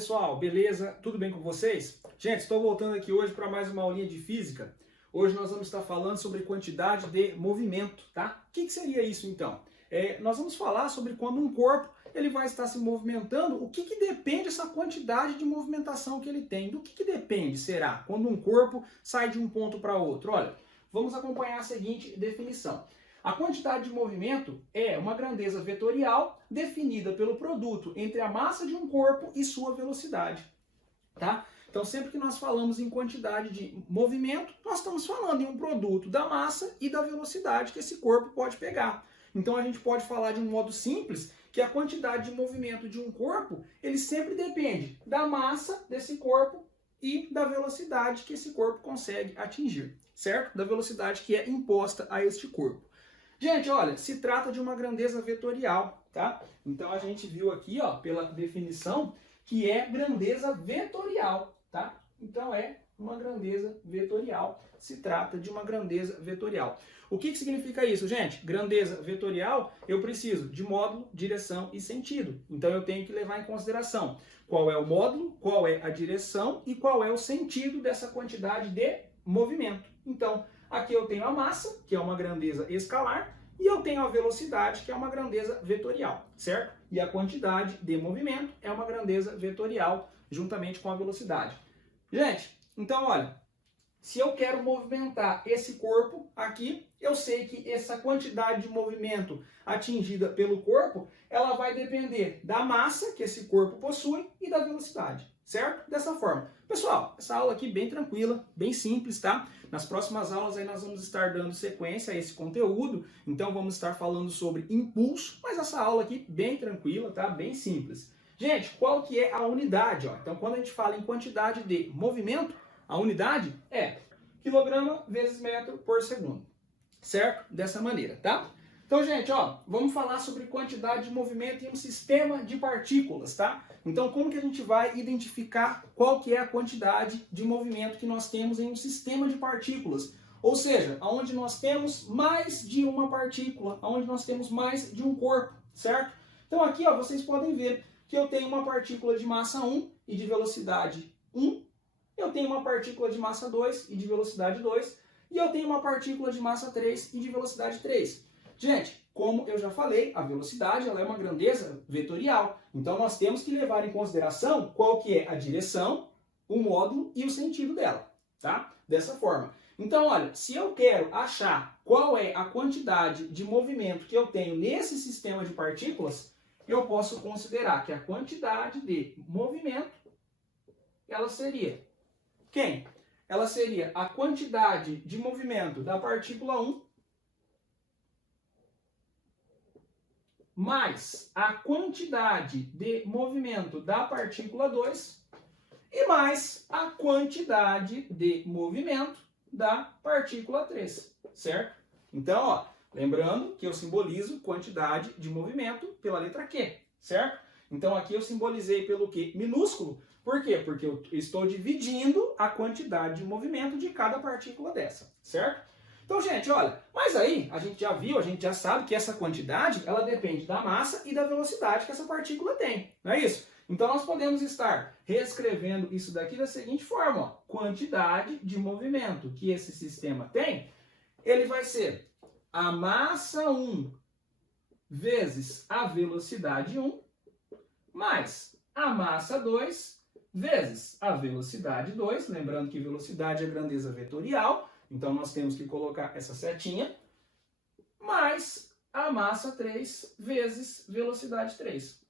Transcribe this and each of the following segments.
pessoal, beleza? Tudo bem com vocês? Gente, estou voltando aqui hoje para mais uma aulinha de física. Hoje nós vamos estar falando sobre quantidade de movimento, tá? O que seria isso então? Nós vamos falar sobre quando um corpo ele vai estar se movimentando, o que depende dessa quantidade de movimentação que ele tem. Do que depende, será? Quando um corpo sai de um ponto para outro. Olha, vamos acompanhar a seguinte definição. A quantidade de movimento é uma grandeza vetorial definida pelo produto entre a massa de um corpo e sua velocidade, tá? Então, sempre que nós falamos em quantidade de movimento, nós estamos falando em um produto da massa e da velocidade que esse corpo pode pegar. Então, a gente pode falar de um modo simples que a quantidade de movimento de um corpo, ele sempre depende da massa desse corpo e da velocidade que esse corpo consegue atingir, certo? Da velocidade que é imposta a este corpo. Gente, olha, se trata de uma grandeza vetorial, tá? Então, a gente viu aqui, ó, pela definição, que é grandeza vetorial, tá? Então, é uma grandeza vetorial. Se trata de uma grandeza vetorial. O que significa isso, gente? Grandeza vetorial, eu preciso de módulo, direção e sentido. Então, eu tenho que levar em consideração qual é o módulo, qual é a direção e qual é o sentido dessa quantidade de movimento. Então, aqui eu tenho a massa, que é uma grandeza escalar, e eu tenho a velocidade, que é uma grandeza vetorial, certo? E a quantidade de movimento é uma grandeza vetorial, juntamente com a velocidade. Gente, então olha, se eu quero movimentar esse corpo aqui, eu sei que essa quantidade de movimento atingida pelo corpo, ela vai depender da massa que esse corpo possui e da velocidade, certo? Dessa forma. Pessoal, essa aula aqui bem tranquila, bem simples, tá? Nas próximas aulas aí nós vamos estar dando sequência a esse conteúdo, então vamos estar falando sobre impulso, mas essa aula aqui bem tranquila, tá? Bem simples. Gente, qual que é a unidade? Ó? Então, quando a gente fala em quantidade de movimento, a unidade é quilograma vezes metro por segundo, certo? Dessa maneira, tá? Então, gente, ó, vamos falar sobre quantidade de movimento em um sistema de partículas, tá? Então, como que a gente vai identificar qual que é a quantidade de movimento que nós temos em um sistema de partículas? Ou seja, onde nós temos mais de uma partícula, onde nós temos mais de um corpo, certo? Então, aqui, ó, vocês podem ver que eu tenho uma partícula de massa 1 e de velocidade 1, eu tenho uma partícula de massa 2 e de velocidade 2, e eu tenho uma partícula de massa 3 e de velocidade 3. Gente, como eu já falei, a velocidade ela é uma grandeza vetorial. Então nós temos que levar em consideração qual que é a direção, o módulo e o sentido dela, tá? Dessa forma. Então, olha, se eu quero achar qual é a quantidade de movimento que eu tenho nesse sistema de partículas, eu posso considerar que a quantidade de movimento, ela seria quem? Ela seria a quantidade de movimento da partícula 1 mais a quantidade de movimento da partícula 2 e mais a quantidade de movimento da partícula 3, certo? Então, ó, lembrando que eu simbolizo quantidade de movimento pela letra Q, certo? Então, aqui eu simbolizei pelo Q minúsculo. Por quê? Porque eu estou dividindo a quantidade de movimento de cada partícula dessa, certo? Então, gente, olha, mas aí a gente já viu, a gente já sabe que essa quantidade, ela depende da massa e da velocidade que essa partícula tem, não é isso? Então, nós podemos estar reescrevendo isso daqui da seguinte forma, ó, quantidade de movimento que esse sistema tem, ele vai ser a massa 1 vezes a velocidade 1 mais a massa 2 vezes a velocidade 2, lembrando que velocidade é grandeza vetorial, então nós temos que colocar essa setinha, mais a massa 3 vezes velocidade 3,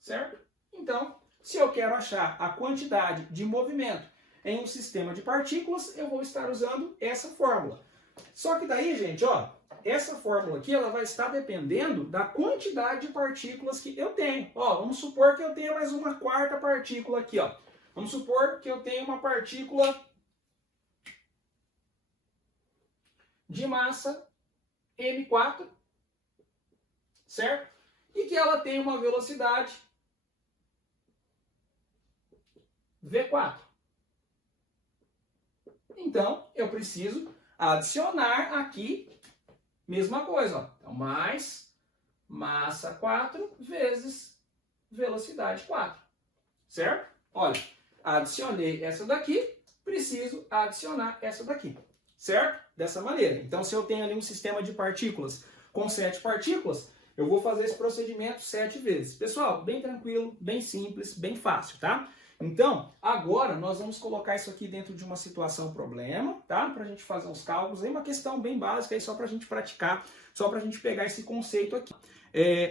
certo? Então, se eu quero achar a quantidade de movimento em um sistema de partículas, eu vou estar usando essa fórmula. Só que daí, gente, ó, essa fórmula aqui, ela vai estar dependendo da quantidade de partículas que eu tenho. Ó, vamos supor que eu tenha mais uma quarta partícula aqui, ó. Vamos supor que eu tenho uma partícula de massa M4, certo? E que ela tem uma velocidade V4. Então, eu preciso adicionar aqui, mesma coisa, ó. Então, mais massa 4 vezes velocidade 4, certo? Olha, adicionei essa daqui, preciso adicionar essa daqui, certo? Dessa maneira. Então, se eu tenho ali um sistema de partículas com 7 partículas, eu vou fazer esse procedimento 7 vezes. Pessoal, bem tranquilo, bem simples, bem fácil, tá? Então, agora nós vamos colocar isso aqui dentro de uma situação problema, tá? Para a gente fazer uns cálculos, aí uma questão bem básica, aí só para a gente praticar, só para a gente pegar esse conceito aqui.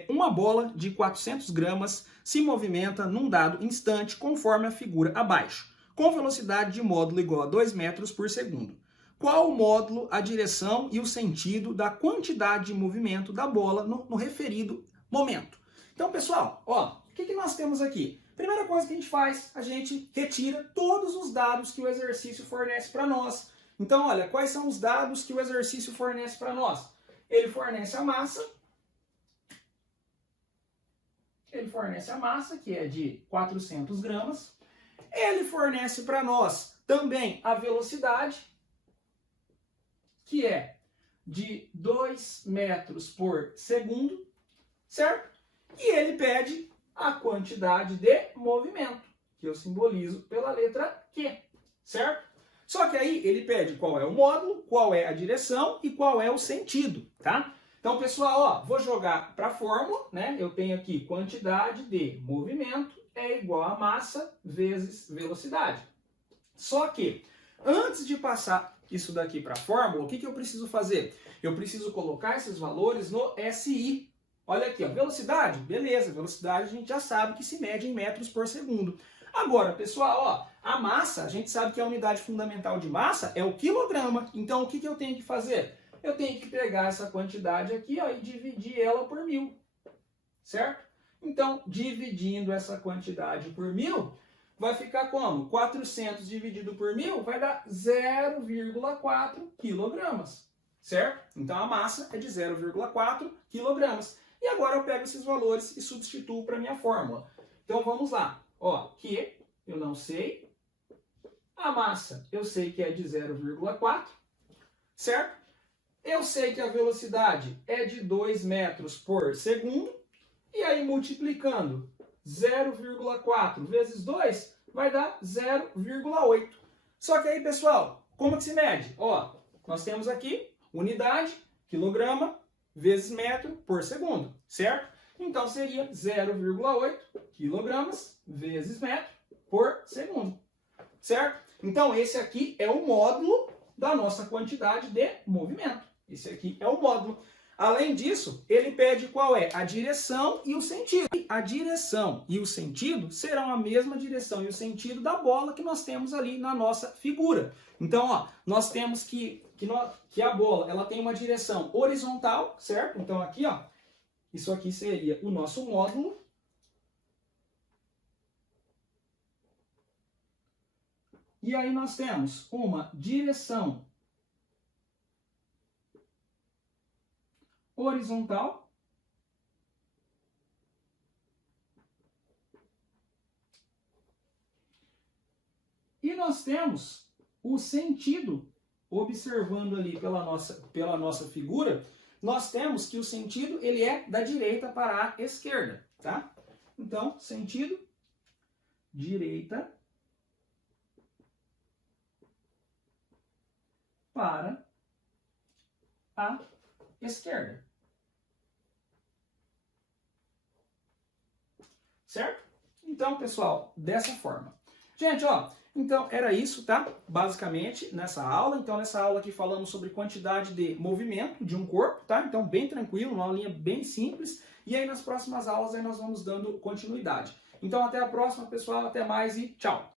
Uma bola de 400 gramas se movimenta num dado instante conforme a figura abaixo, com velocidade de módulo igual a 2 metros por segundo. Qual o módulo, a direção e o sentido da quantidade de movimento da bola no referido momento? Então, pessoal, ó, o que nós temos aqui? Primeira coisa que a gente faz, a gente retira todos os dados que o exercício fornece para nós. Então, olha, quais são os dados que o exercício fornece para nós? Ele fornece a massa, que é de 400 gramas. Ele fornece para nós também a velocidade, que é de 2 metros por segundo, certo? E ele pede a quantidade de movimento, que eu simbolizo pela letra Q, certo? Só que aí ele pede qual é o módulo, qual é a direção e qual é o sentido, tá? Então, pessoal, ó, vou jogar para a fórmula, né? Eu tenho aqui quantidade de movimento é igual a massa vezes velocidade. Só que, antes de passar isso daqui para a fórmula, o que eu preciso fazer? Eu preciso colocar esses valores no SI. Olha aqui, ó, velocidade, beleza, velocidade a gente já sabe que se mede em metros por segundo. Agora, pessoal, ó, a massa, a gente sabe que a unidade fundamental de massa é o quilograma. Então, o que eu tenho que fazer? Eu tenho que pegar essa quantidade aqui, ó, e dividir ela por 1000, certo? Então, dividindo essa quantidade por 1000, vai ficar como? 400 dividido por 1000 vai dar 0,4 quilogramas, certo? Então, a massa é de 0,4 quilogramas. E agora eu pego esses valores e substituo para a minha fórmula. Então, vamos lá. Ó, Q, eu não sei. A massa, eu sei que é de 0,4, certo? Eu sei que a velocidade é de 2 metros por segundo. E aí, multiplicando 0,4 vezes 2, vai dar 0,8. Só que aí, pessoal, como que se mede? Ó, nós temos aqui unidade, quilograma, vezes metro por segundo, certo? Então, seria 0,8 quilogramas vezes metro por segundo, certo? Então, esse aqui é o módulo da nossa quantidade de movimento. Esse aqui é o módulo. Além disso, ele pede qual é a direção e o sentido. A direção e o sentido serão a mesma direção e o sentido da bola que nós temos ali na nossa figura. Então, ó, nós temos que a bola ela tem uma direção horizontal, certo? Então, aqui, ó, isso aqui seria o nosso módulo. E aí nós temos uma direção horizontal e nós temos o sentido, observando ali pela nossa figura, nós temos que o sentido ele é da direita para a esquerda, tá? Então, sentido direita para a esquerda. Certo? Então, pessoal, dessa forma. Gente, ó, então era isso, tá? Basicamente, nessa aula. Então, nessa aula aqui falamos sobre quantidade de movimento de um corpo, tá? Então, bem tranquilo, uma aulinha bem simples. E aí, nas próximas aulas, aí nós vamos dando continuidade. Então, até a próxima, pessoal. Até mais e tchau!